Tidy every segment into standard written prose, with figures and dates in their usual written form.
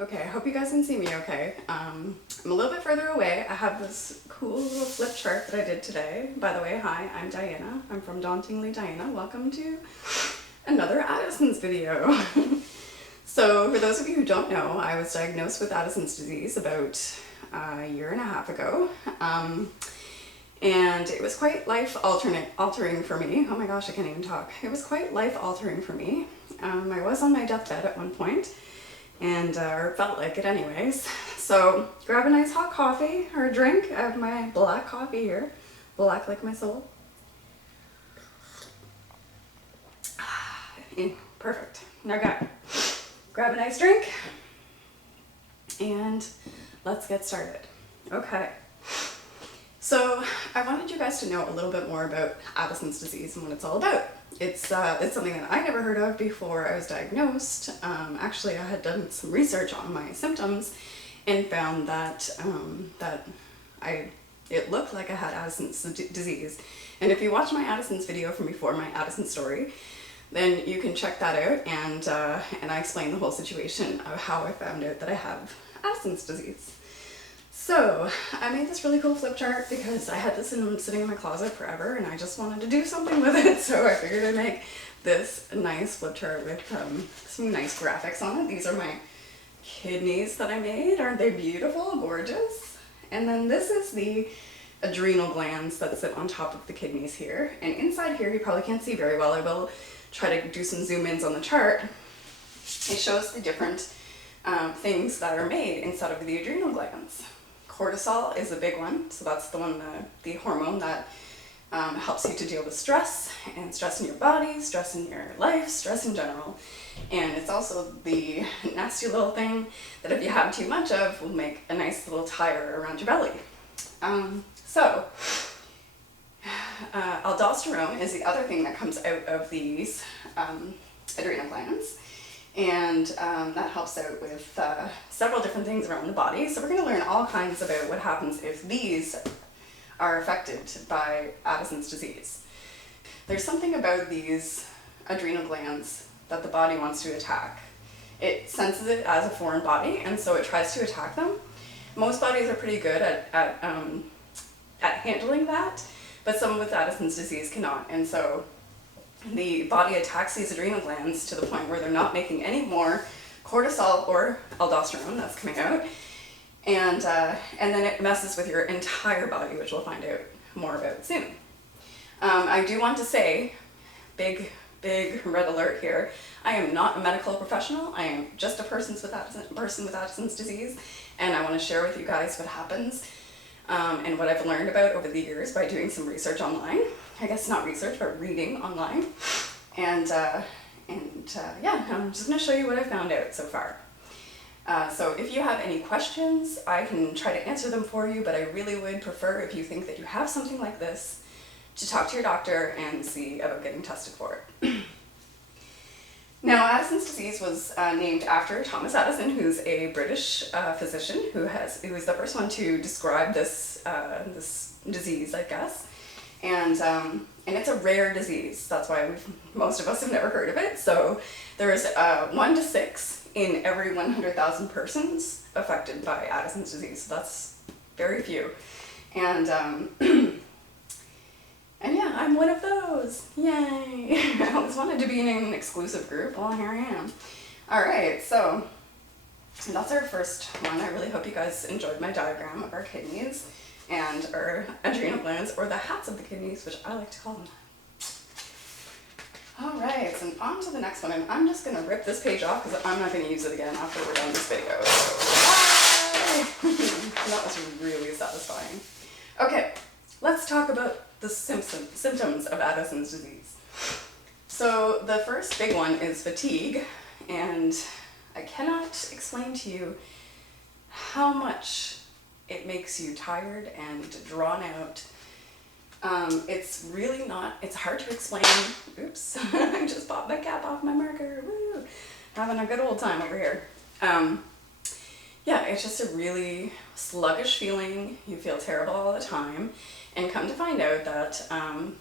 Okay, I hope you guys can see me okay. I'm a little bit further away. I have this cool little flip chart that I did today. By the way, hi, I'm Diana. I'm from Dauntingly Diana. Welcome to another Addison's video. So for those of you who don't know, I was diagnosed with Addison's disease about a year and a half ago. And it was quite life-altering for me. Oh my gosh, I can't even talk. It was quite life-altering for me. I was on my deathbed at one point, and or felt like it anyways. So grab a nice hot coffee or a drink. I have my black coffee here, black like my soul. Perfect. Okay, grab a nice drink and let's get started. Okay. So I wanted you guys to know a little bit more about Addison's disease and what it's all about. It's something that I never heard of before I was diagnosed. Actually, I had done some research on my symptoms and found that it looked like I had Addison's disease. And if you watch my Addison's video from before, my Addison story, then you can check that out, and I explain the whole situation of how I found out that I have Addison's disease. So I made this really cool flip chart because I had this sitting in my closet forever and I just wanted to do something with it. So I figured I'd make this nice flip chart with some nice graphics on it. These are my kidneys that I made. Aren't they beautiful? Gorgeous. And then this is the adrenal glands that sit on top of the kidneys here. And inside here, you probably can't see very well. I will try to do some zoom ins on the chart. It shows the different things that are made inside of the adrenal glands. Cortisol is a big one, so that's the one, the hormone that helps you to deal with stress, and stress in your body, stress in your life, stress in general. And it's also the nasty little thing that if you have too much of will make a nice little tire around your belly. Aldosterone is the other thing that comes out of these adrenal glands. And that helps out with several different things around the body. So we're going to learn all kinds about what happens if these are affected by Addison's disease. There's something about these adrenal glands that the body wants to attack. It senses it as a foreign body, and so it tries to attack them. Most bodies are pretty good at handling that, but some with Addison's disease cannot. And so the body attacks these adrenal glands to the point where they're not making any more cortisol or aldosterone that's coming out, and then it messes with your entire body, which we'll find out more about soon. I do want to say, big red alert here, I am not a medical professional. I am just a person with Addison's disease, and I want to share with you guys what happens and what I've learned about over the years by doing some research online. I guess not research, but reading online. And yeah, I'm just going to show you what I found out so far. So if you have any questions, I can try to answer them for you, but I really would prefer, if you think that you have something like this, to talk to your doctor and see about getting tested for it. Now, Addison's disease was named after Thomas Addison, who's a British physician who was the first one to describe this disease, I guess. And it's a rare disease. That's why most of us have never heard of it. So there's 1 to 6 in every 100,000 persons affected by Addison's disease. So that's very few. And yeah, I'm one of those. Yay! I always wanted to be in an exclusive group. Well, here I am. All right, so that's our first one. I really hope you guys enjoyed my diagram of our kidneys and our adrenal glands, or the hats of the kidneys, which I like to call them. All right, so on to the next one, and I'm just gonna rip this page off because I'm not gonna use it again after we're done this video. So, that was really satisfying. Okay, let's talk about the symptoms of Addison's disease. So the first big one is fatigue, and I cannot explain to you how much it makes you tired and drawn out. It's really not, it's hard to explain. Oops, I just popped my cap off my marker. Woo! Having a good old time over here. Yeah, it's just a really sluggish feeling. You feel terrible all the time. And come to find out that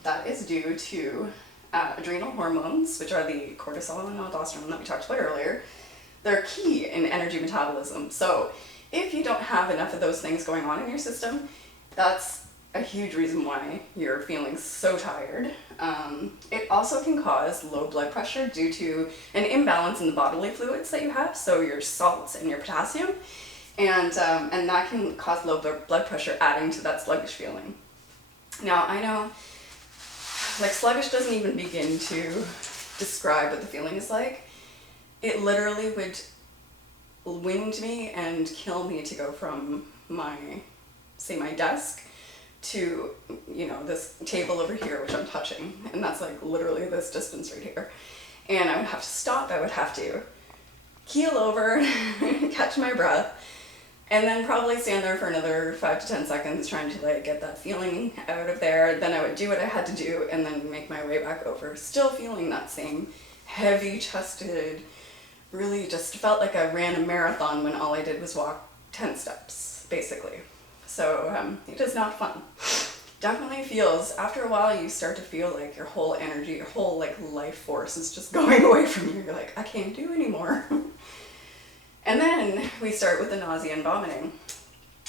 that is due to adrenal hormones, which are the cortisol and aldosterone that we talked about earlier, they're key in energy metabolism. So if you don't have enough of those things going on in your system, that's a huge reason why you're feeling so tired. It also can cause low blood pressure due to an imbalance in the bodily fluids that you have, so your salts and your potassium, and that can cause low blood pressure, adding to that sluggish feeling. Now, I know, like, sluggish doesn't even begin to describe what the feeling is like. It literally would wind me and kill me to go from my desk to, this table over here, which I'm touching, and that's like literally this distance right here. And I would have to stop, I would have to keel over, catch my breath, and then probably stand there for another 5 to 10 seconds trying to like get that feeling out of there. Then I would do what I had to do and then make my way back over, still feeling that same heavy chested, really just felt like I ran a marathon when all I did was walk 10 steps, basically. So it is not fun. Definitely feels, after a while you start to feel like your whole energy, your whole like life force is just going away from you. You're like, I can't do anymore. And then we start with the nausea and vomiting.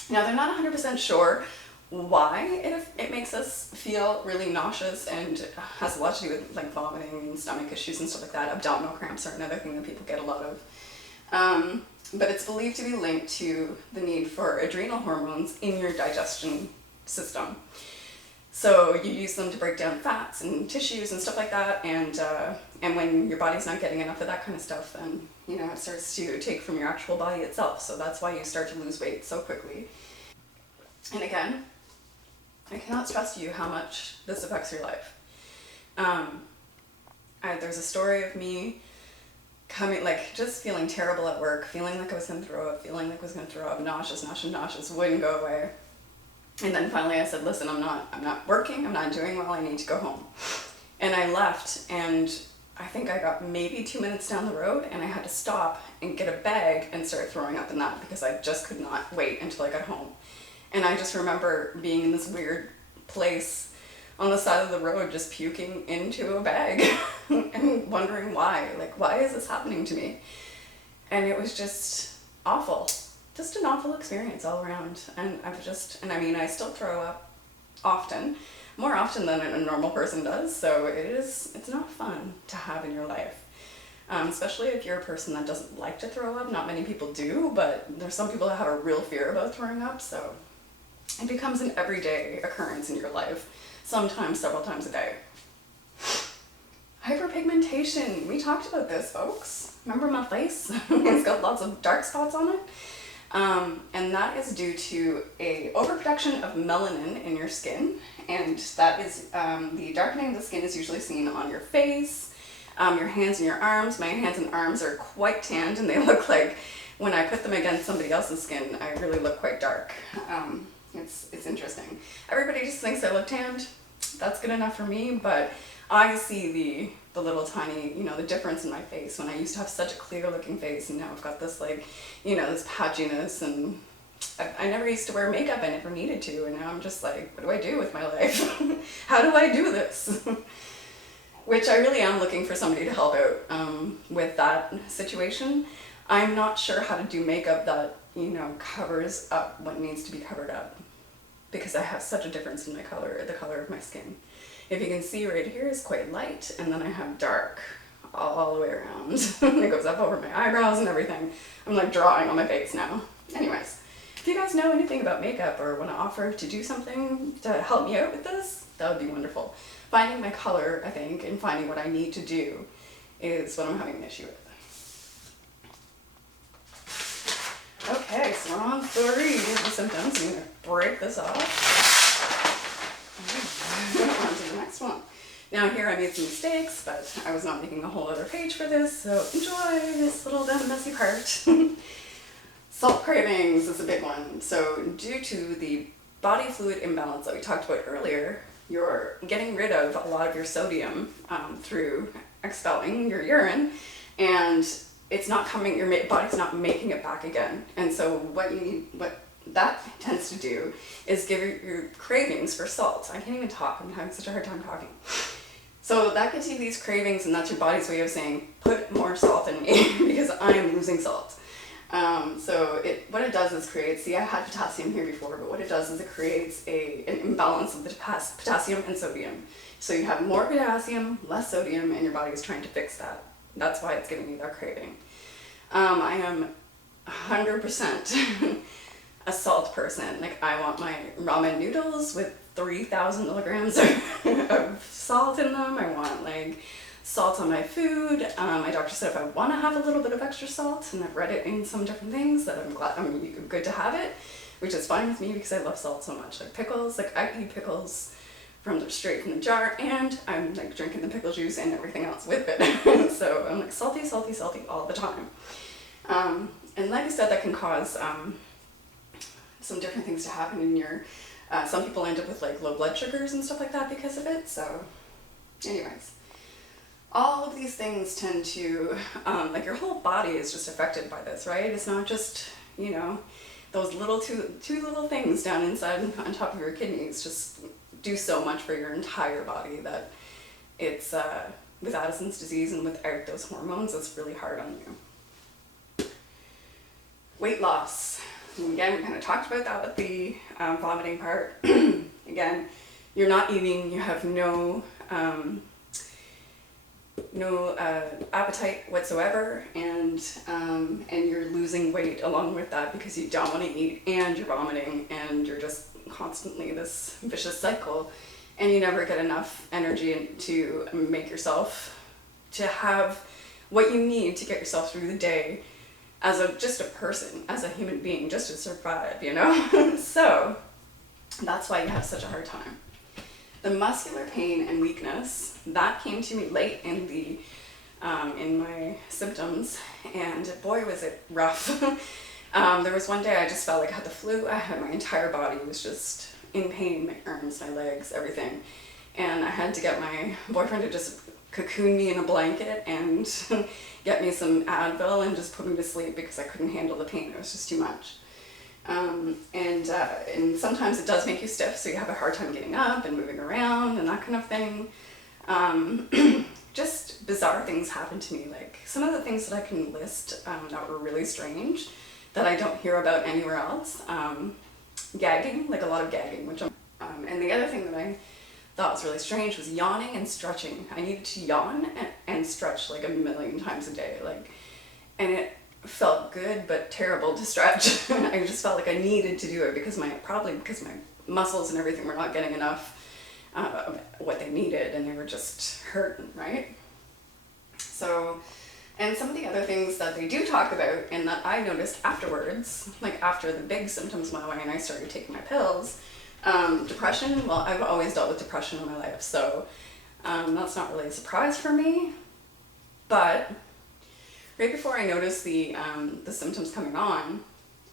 Now they're not 100% sure why it makes us feel really nauseous, and has a lot to do with like vomiting and stomach issues and stuff like that. Abdominal cramps are another thing that people get a lot of. But it's believed to be linked to the need for adrenal hormones in your digestion system. So you use them to break down fats and tissues and stuff like that, and when your body's not getting enough of that kind of stuff, then it starts to take from your actual body itself. So that's why you start to lose weight so quickly. And again, I cannot stress to you how much this affects your life. There's a story of me just feeling terrible at work, feeling like I was going to throw up, nauseous, wouldn't go away. And then finally I said, listen, I'm not working, I'm not doing well, I need to go home. And I left, and I think I got maybe 2 minutes down the road, and I had to stop and get a bag and start throwing up in that because I just could not wait until I got home. And I just remember being in this weird place on the side of the road, just puking into a bag and wondering why. Like, why is this happening to me? And it was just awful. Just an awful experience all around. And I still throw up often, more often than a normal person does. So it's not fun to have in your life. Especially if you're a person that doesn't like to throw up. Not many people do, but there's some people that have a real fear about throwing up. So it becomes an everyday occurrence in your life, sometimes several times a day. Hyperpigmentation. We talked about this, folks. Remember my face? It's got lots of dark spots on it. And that is due to a overproduction of melanin in your skin. And that is, the darkening of the skin is usually seen on your face, your hands and your arms. My hands and arms are quite tanned, and they look like, when I put them against somebody else's skin, I really look quite dark. It's interesting. Everybody just thinks I look tanned. That's good enough for me, but I see the little tiny, the difference in my face when I used to have such a clear looking face, and now I've got this this patchiness, and I never used to wear makeup, I never needed to, and now I'm just like, what do I do with my life? How do I do this? Which I really am looking for somebody to help out with that situation. I'm not sure how to do makeup that, covers up what needs to be covered up, because I have such a difference in the color of my skin. If you can see right here is quite light, and then I have dark all the way around. It goes up over my eyebrows and everything. I'm like drawing on my face now. Anyways, if you guys know anything about makeup or want to offer to do something to help me out with this, that would be wonderful. Finding my color, I think, and finding what I need to do is what I'm having an issue with. Okay, so we're on 3 of the symptoms. I'm going to break this off. On to the next one. Now here I made some mistakes, but I was not making a whole other page for this, so enjoy this little messy part. Salt cravings is a big one. So due to the body fluid imbalance that we talked about earlier, you're getting rid of a lot of your sodium through expelling your urine, and it's not coming, your body's not making it back again. And so what that tends to do is give your cravings for salt. I can't even talk, I'm having such a hard time talking. So that gives you these cravings, and that's your body's way of saying, put more salt in me because I am losing salt. So what it does is create, see I had potassium here before, but what it does is it creates an imbalance of the potassium and sodium. So you have more potassium, less sodium, and your body is trying to fix that. That's why it's giving you that craving. I am 100% a salt person. Like, I want my ramen noodles with 3,000 milligrams of salt in them. I want like salt on my food. My doctor said if I want to have a little bit of extra salt, and I've read it in some different things, that I'm good to have it, which is fine with me because I love salt so much. Like pickles, like I eat pickles straight from the jar, and I'm like drinking the pickle juice and everything else with it. So I'm like salty, salty, salty all the time. And like I said, that can cause some different things to happen in your, some people end up with like low blood sugars and stuff like that because of it. So anyways, all of these things tend to, like your whole body is just affected by this, right? It's not just, you know, those two little things down inside on top of your kidneys just do so much for your entire body that it's, with Addison's disease and without those hormones, it's really hard on you. Weight loss. And again, we kind of talked about that with the vomiting part. Again, you're not eating, you have no appetite whatsoever, and you're losing weight along with that because you don't want to eat, and you're vomiting, and you're just constantly this vicious cycle, and you never get enough energy to make yourself, to have what you need to get yourself through the day as just a person, as a human being, just to survive, you know? So that's why you have such a hard time. The muscular pain and weakness, that came to me late in the in my symptoms, and boy was it rough. There was one day I just felt like I had the flu. My entire body was just in pain, my arms, my legs, everything. And I had to get my boyfriend to just cocoon me in a blanket and get me some Advil and just put me to sleep because I couldn't handle the pain. It was just too much. And sometimes it does make you stiff, so you have a hard time getting up and moving around and that kind of thing. Just bizarre things happen to me. Like some of the things that I can list that were really strange that I don't hear about anywhere else. Gagging, like a lot of gagging, which and the other thing that I thought was really strange was yawning and stretching. I needed to yawn and stretch like 1,000,000 times a day, and it felt good but terrible to stretch. I just felt like I needed to do it because my muscles and everything were not getting enough of what they needed, and they were just hurting, right? So, and some of the other things that they do talk about and that I noticed afterwards, like after the big symptoms went away and I started taking my pills, depression. Well, I've always dealt with depression in my life, so that's not really a surprise for me. But right before I noticed the symptoms coming on,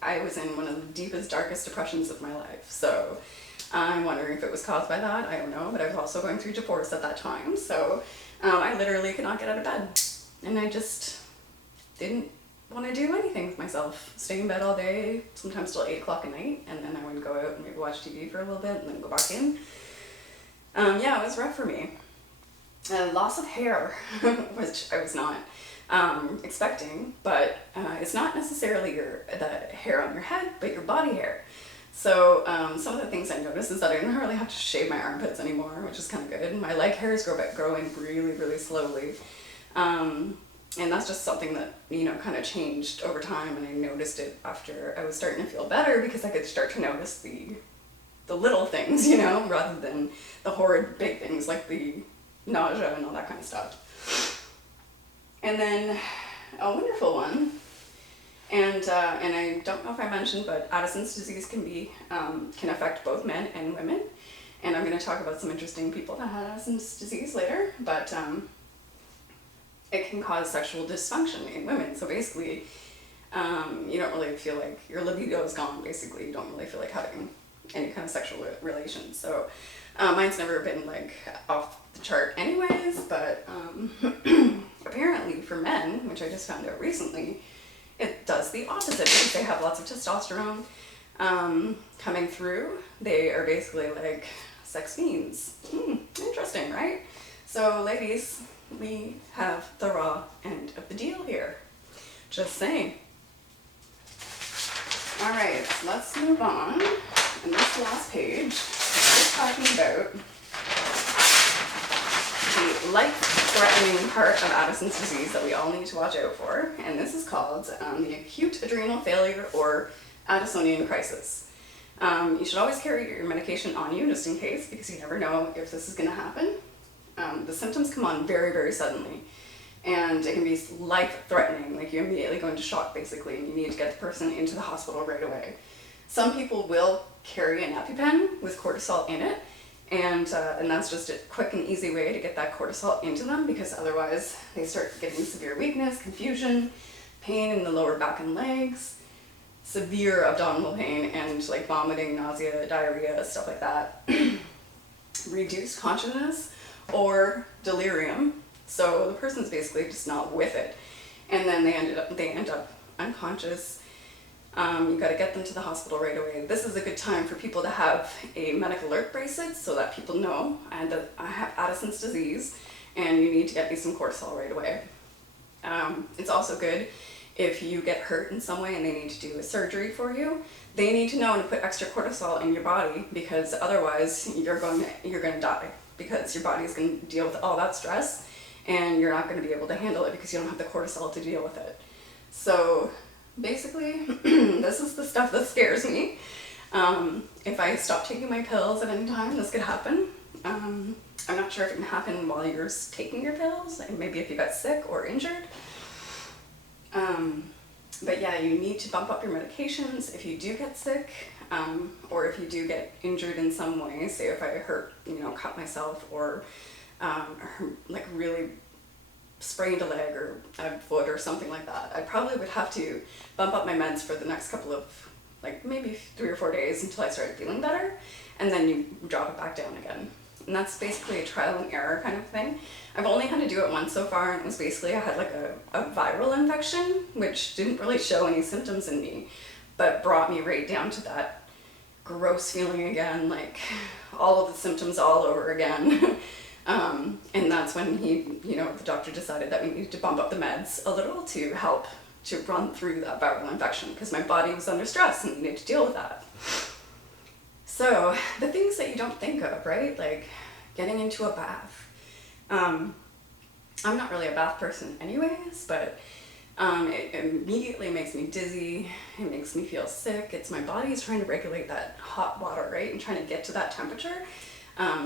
I was in one of the deepest, darkest depressions of my life. So I'm wondering if it was caused by that. I don't know, but I was also going through divorce at that time. So I literally could not get out of bed, and I just didn't want to do anything with myself. Stay in bed all day, sometimes till 8 o'clock at night, and then I would go out and maybe watch TV for a little bit and then go back in. Yeah, it was rough for me. Loss of hair, which I was not expecting, but it's not necessarily the hair on your head, but your body hair. So some of the things I noticed is that I don't really have to shave my armpits anymore, which is kind of good. My leg hairs growing really, really slowly. And that's just something that, you know, kind of changed over time, and I noticed it after I was starting to feel better because I could start to notice the little things, you know, rather than the horrid big things like the nausea and all that kind of stuff. And then a wonderful one, and I don't know if I mentioned, but Addison's disease can affect both men and women, and I'm going to talk about some interesting people that had Addison's disease later, but it can cause sexual dysfunction in women. So basically, you don't really feel like your libido is gone. Basically, you don't really feel like having any kind of sexual relations. So mine's never been like off the chart anyways, but apparently for men, which I just found out recently, it does the opposite because they have lots of testosterone coming through. They are basically like sex fiends. Interesting, right? So ladies, we have the raw end of the deal here. Just saying. All right, let's move on. In this last page, we're talking about the life-threatening part of Addison's disease that we all need to watch out for, and this is called the acute adrenal failure or Addisonian crisis. You should always carry your medication on you just in case, because you never know if this is going to happen. The symptoms come on very, very suddenly, and it can be life-threatening, like you immediately go into shock basically, and you need to get the person into the hospital right away. Some people will carry an EpiPen with cortisol in it, and that's just a quick and easy way to get that cortisol into them, because otherwise they start getting severe weakness, confusion, pain in the lower back and legs, severe abdominal pain, and like vomiting, nausea, diarrhea, stuff like that. Reduced consciousness or delirium, so the person's basically just not with it, and then they end up unconscious. You got to get them to the hospital right away. This is a good time for people to have a medical alert bracelet so that people know that I have Addison's disease and you need to get me some cortisol right away. It's also good if you get hurt in some way and they need to do a surgery for you. They need to know to put extra cortisol in your body, because otherwise you're going to die, because your body is going to deal with all that stress and you're not going to be able to handle it because you don't have the cortisol to deal with it. So basically, this is the stuff that scares me. If I stop taking my pills at any time, this could happen. I'm not sure if it can happen while you're taking your pills, and maybe if you got sick or injured. But yeah, you need to bump up your medications if you do get sick, or if you do get injured in some way. Say if I cut myself, or like really sprained a leg or a foot or something like that, I probably would have to bump up my meds for the next couple of, like maybe 3 or 4 days until I started feeling better, and then you drop it back down again. And that's basically a trial and error kind of thing. I've only had to do it once so far, and it was basically I had like a viral infection, which didn't really show any symptoms in me, but brought me right down to that gross feeling again, like all of the symptoms all over again. And that's when the doctor decided that we needed to bump up the meds a little to help to run through that viral infection, because my body was under stress and needed to deal with that. So the things that you don't think of, right? Like getting into a bath. I'm not really a bath person anyways, but it immediately makes me dizzy. It makes me feel sick. It's my body's trying to regulate that hot water, right? And trying to get to that temperature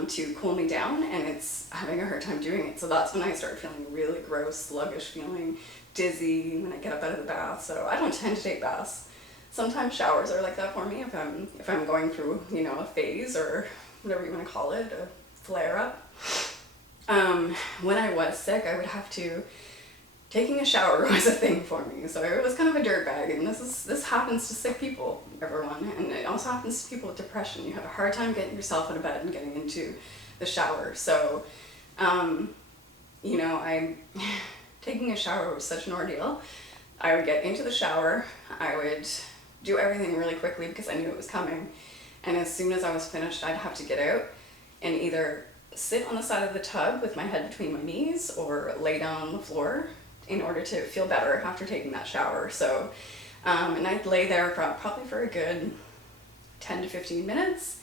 to cool me down, and it's having a hard time doing it. So that's when I start feeling really gross, sluggish feeling, dizzy when I get up out of the bath. So I don't tend to take baths. Sometimes showers are like that for me if I'm going through, a phase or whatever you want to call it, a flare up. When I was sick, I would have to, taking a shower was a thing for me. So it was kind of a dirtbag, and this happens to sick people, everyone, and it also happens to people with depression. You have a hard time getting yourself out of bed and getting into the shower. So, taking a shower was such an ordeal. I would get into the shower, I would do everything really quickly because I knew it was coming, and as soon as I was finished, I'd have to get out and either sit on the side of the tub with my head between my knees or lay down on the floor in order to feel better after taking that shower. So, and I'd lay there probably for a good 10 to 15 minutes,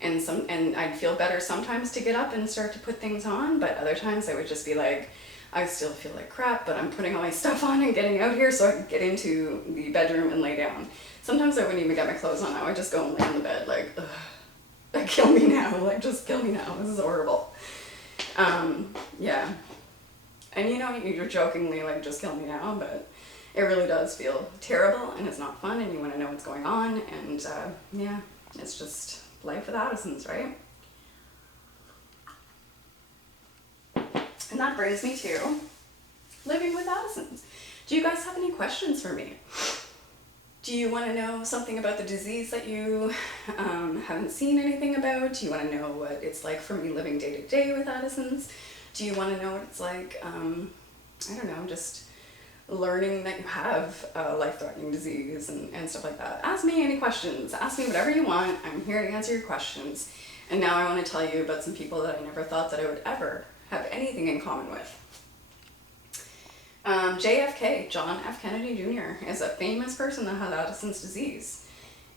and I'd feel better sometimes to get up and start to put things on, but other times I would just be like, I still feel like crap, but I'm putting all my stuff on and getting out here so I can get into the bedroom and lay down. Sometimes I wouldn't even get my clothes on. I would just go and lay on the bed like, ugh, kill me now, like just kill me now, this is horrible. Yeah. And you're jokingly like, just kill me now, but it really does feel terrible, and it's not fun, and you want to know what's going on, and yeah, it's just life with Addison's, right? And that brings me to living with Addison's. Do you guys have any questions for me? Do you want to know something about the disease that you haven't seen anything about? Do you want to know what it's like for me living day to day with Addison's? Do you want to know what it's like, I don't know, just learning that you have a life-threatening disease and stuff like that? Ask me any questions. Ask me whatever you want. I'm here to answer your questions. And now I want to tell you about some people that I never thought that I would ever have anything in common with. JFK, John F. Kennedy Jr., is a famous person that had Addison's disease.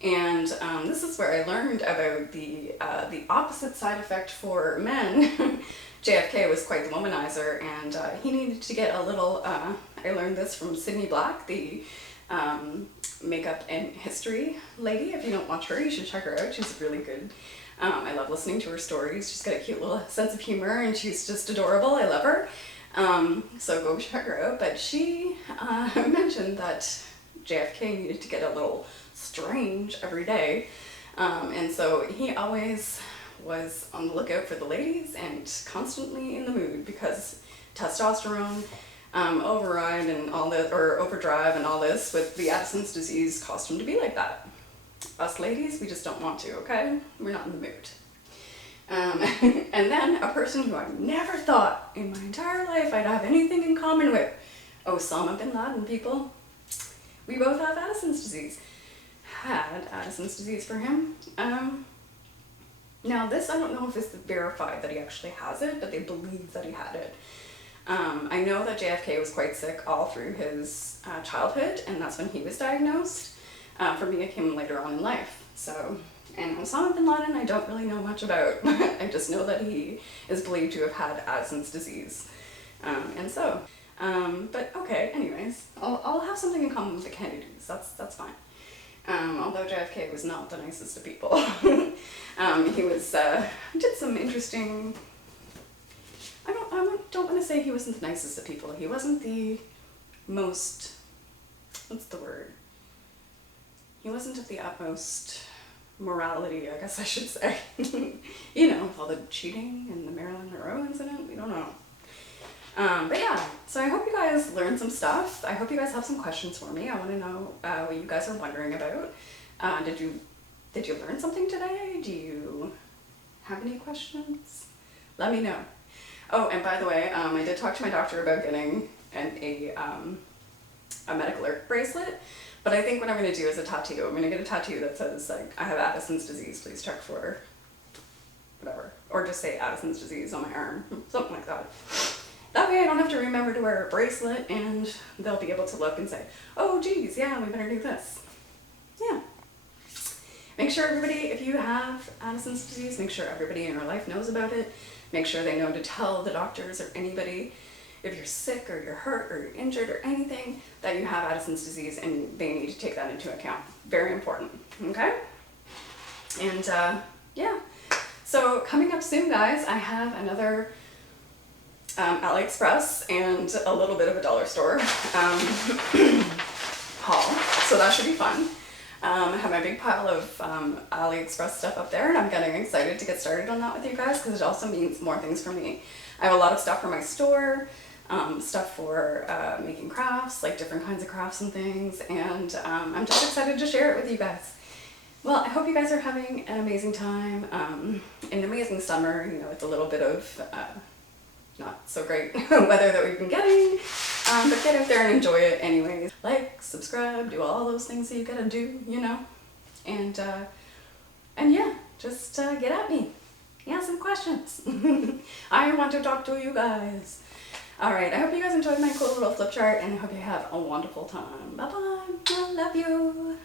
And this is where I learned about the opposite side effect for men. JFK was quite the womanizer, and he needed to get a little, I learned this from Sydney Black, the makeup and history lady. If you don't watch her, you should check her out. She's really good. I love listening to her stories. She's got a cute little sense of humor, and she's just adorable. I love her. So go check her out. But she mentioned that JFK needed to get a little strange every day. And so he always was on the lookout for the ladies and constantly in the mood, because testosterone override and all this, or overdrive and all this with the Addison's disease caused him to be like that. Us ladies, we just don't want to, okay? We're not in the mood. And then a person who I never thought in my entire life I'd have anything in common with, Osama Bin Laden, people. We both have Addison's disease. Had Addison's disease for him. Now this, I don't know if it's verified that he actually has it, but they believe that he had it. I know that JFK was quite sick all through his childhood, and that's when he was diagnosed. For me, it came later on in life. So, and Osama Bin Laden, I don't really know much about. I just know that he is believed to have had Addison's disease. But okay, anyways, I'll have something in common with the Kennedys. That's fine. Although JFK was not the nicest of people. He was, did some interesting, I don't want to say he wasn't the nicest of people. He wasn't the most, what's the word? He wasn't of the utmost morality, I guess I should say. You know, with all the cheating and the Marilyn Monroe incident, we don't know. But yeah, so I hope you guys learned some stuff. I hope you guys have some questions for me. I want to know what you guys are wondering about. Did you learn something today? Do you have any questions? Let me know. Oh, and by the way, I did talk to my doctor about getting a medical alert bracelet, but I think what I'm going to do is a tattoo. I'm going to get a tattoo that says, like, I have Addison's disease, please check for whatever. Or just say Addison's disease on my arm, something like that. That way I don't have to remember to wear a bracelet, and they'll be able to look and say, oh geez, yeah, we better do this. Yeah. Make sure everybody, if you have Addison's disease, make sure everybody in your life knows about it. Make sure they know to tell the doctors or anybody if you're sick or you're hurt or you're injured or anything that you have Addison's disease, and they need to take that into account. Very important, okay? And yeah, so coming up soon, guys, I have another AliExpress and a little bit of a dollar store haul, so that should be fun. I have my big pile of AliExpress stuff up there, and I'm getting excited to get started on that with you guys, because it also means more things for me. I have a lot of stuff for my store, stuff for making crafts, like different kinds of crafts and things, and I'm just excited to share it with you guys. Well, I hope you guys are having an amazing time, an amazing summer, you know, with a little bit of not so great weather that we've been getting, but get out there and enjoy it anyways. Like, subscribe, do all those things that you gotta do, you know, and yeah, just get at me. Yeah, some questions. I want to talk to you guys. Alright, I hope you guys enjoyed my cool little flip chart, and I hope you have a wonderful time. Bye bye, I love you.